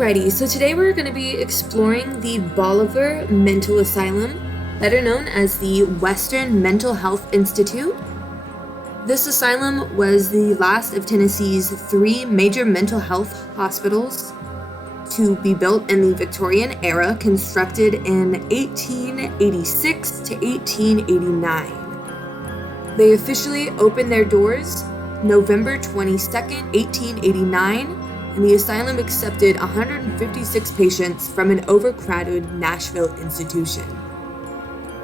Alrighty, so today we're going to be exploring the Bolivar Mental Asylum, better known as the Western Mental Health Institute. This asylum was the last of Tennessee's 3 major mental health hospitals to be built in the Victorian era, constructed in 1886 to 1889. They officially opened their doors November 22nd, 1889, and the asylum accepted 156 patients from an overcrowded Nashville institution.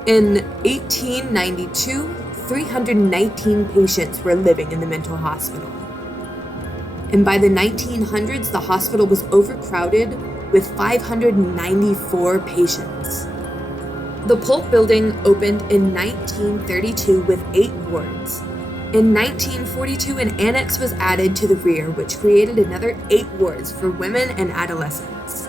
In 1892, 319 patients were living in the mental hospital. And by the 1900s, the hospital was overcrowded with 594 patients. The Polk building opened in 1932 with 8 wards. In 1942, an annex was added to the rear, which created another 8 wards for women and adolescents.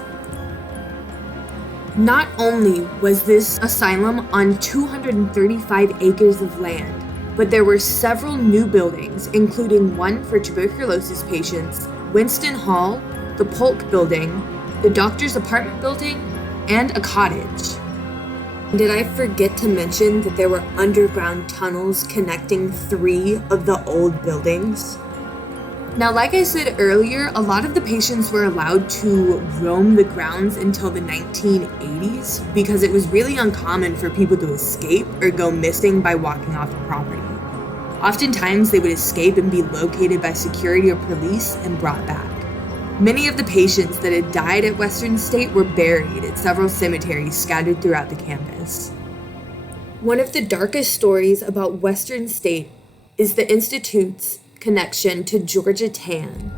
Not only was this asylum on 235 acres of land, but there were several new buildings, including one for tuberculosis patients, Winston Hall, the Polk building, the doctor's apartment building, and a cottage. Did I forget to mention that there were underground tunnels connecting 3 of the old buildings? Now, like I said earlier, a lot of the patients were allowed to roam the grounds until the 1980s because it was really uncommon for people to escape or go missing by walking off the property. Oftentimes, they would escape and be located by security or police and brought back. Many of the patients that had died at Western State were buried at several cemeteries scattered throughout the campus. One of the darkest stories about Western State is the Institute's connection to Georgia Tann.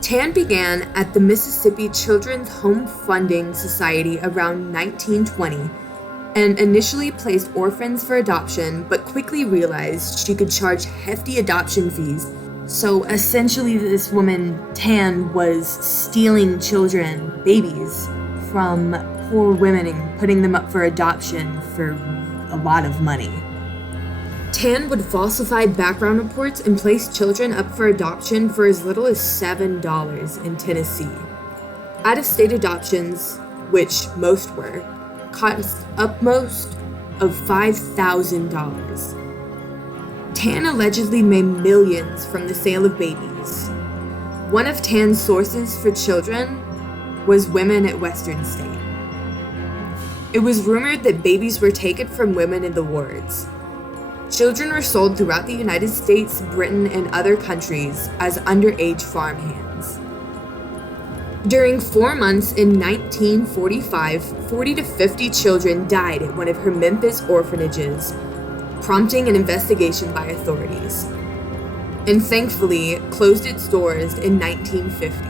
Tann began at the Mississippi Children's Home Funding Society around 1920 and initially placed orphans for adoption, but quickly realized she could charge hefty adoption fees. So essentially this woman, Tann, was stealing children, babies, from poor women and putting them up for adoption for a lot of money. Tann would falsify background reports and place children up for adoption for as little as $7 in Tennessee. Out-of-state adoptions, which most were, cost upmost of $5,000. Tann allegedly made millions from the sale of babies. One of Tann's sources for children was women at Western State. It was rumored that babies were taken from women in the wards. Children were sold throughout the United States, Britain, and other countries as underage farmhands. During 4 months in 1945, 40 to 50 children died at one of her Memphis orphanages, prompting an investigation by authorities, and thankfully closed its doors in 1950.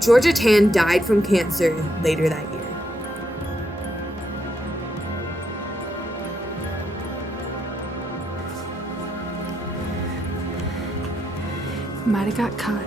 Georgia Tann died from cancer later that year. Might have got caught.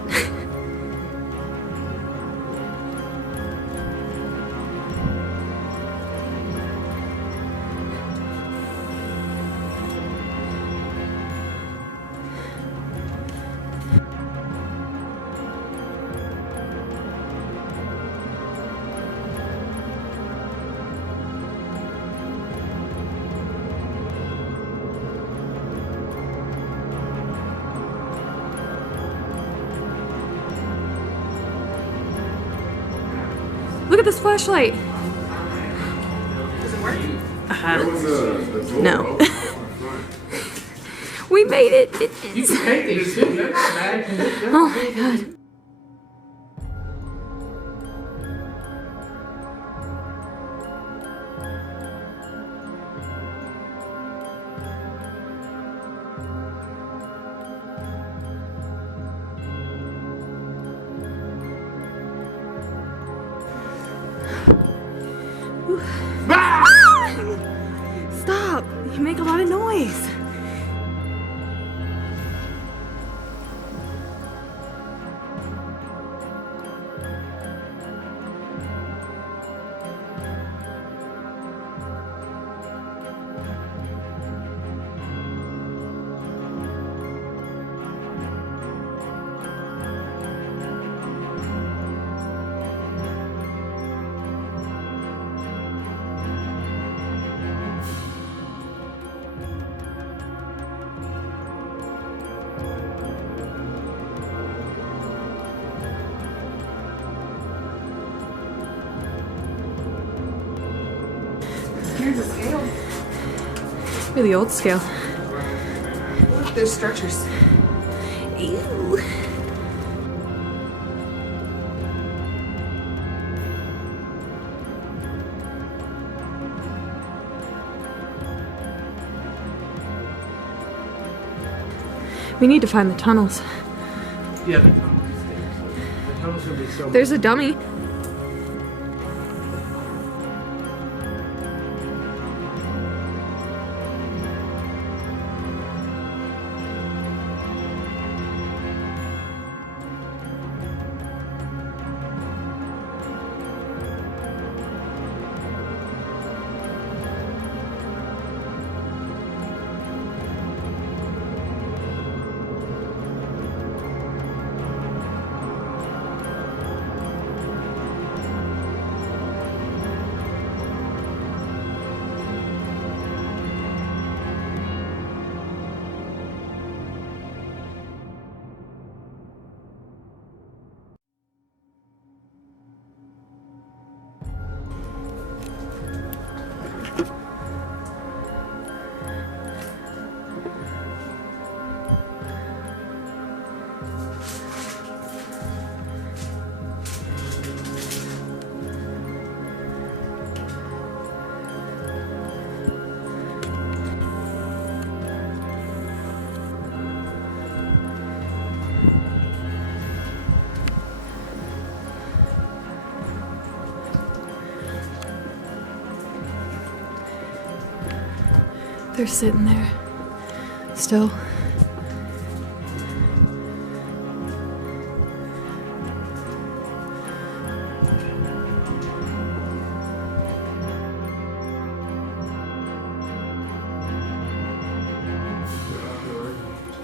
Look at this flashlight. Does it work? No. We made it. You can take these too. They're not bad. Oh my god. Stop! You make a lot of noise. Here's a scale. Really old scale. Look, there's stretchers. Ew. We need to find the tunnels. Yeah, the tunnels will be so. There's a dummy. They're sitting there. Still.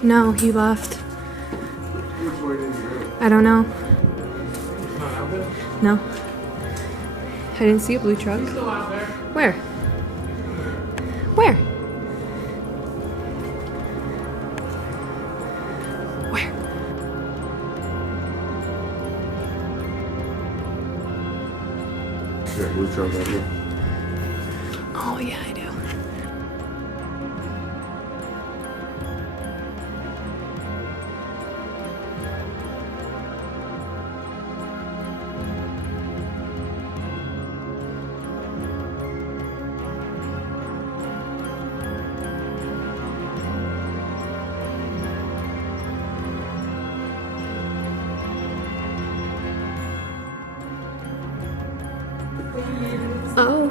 No, he left. Which way did you go? I don't know. It's not out there? No. I didn't see a blue truck. Still out there. Where? Where? Where? Yeah, blue truck right here. Oh, yeah, I do. Oh.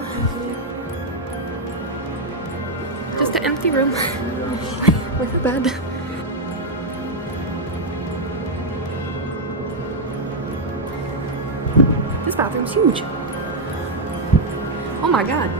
Just an empty room. With a bed. This bathroom's huge. Oh my god.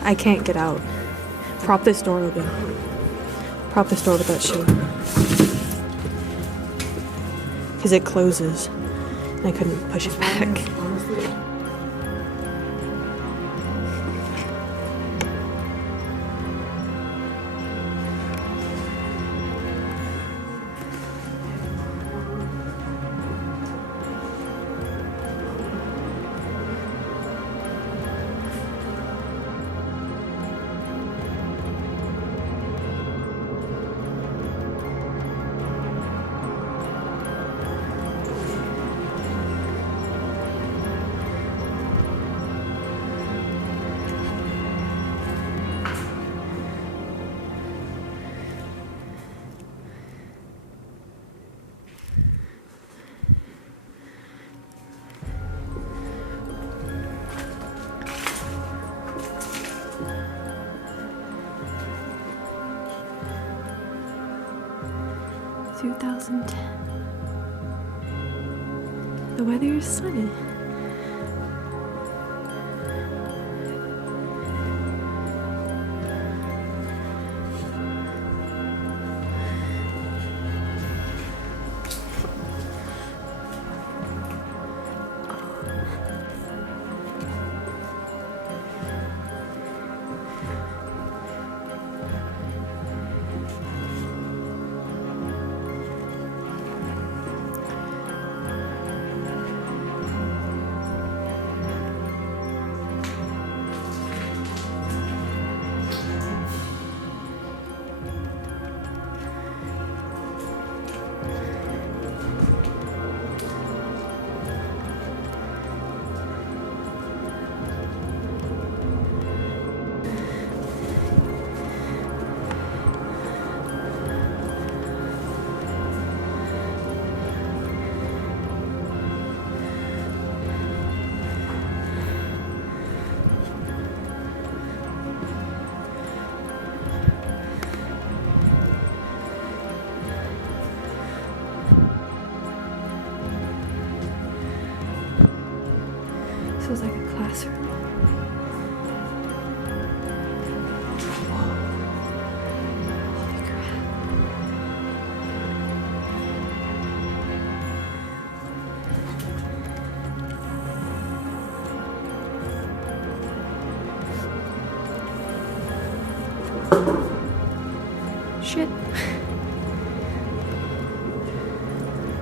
I can't get out. Prop this door open. Prop this door with that shoe. because it closes. And I couldn't push it back. Honestly. The weather is sunny. This was like a classroom. Holy crap. Shit.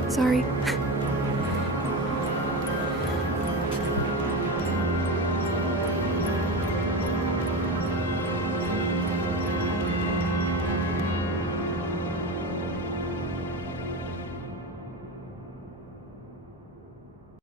Sorry.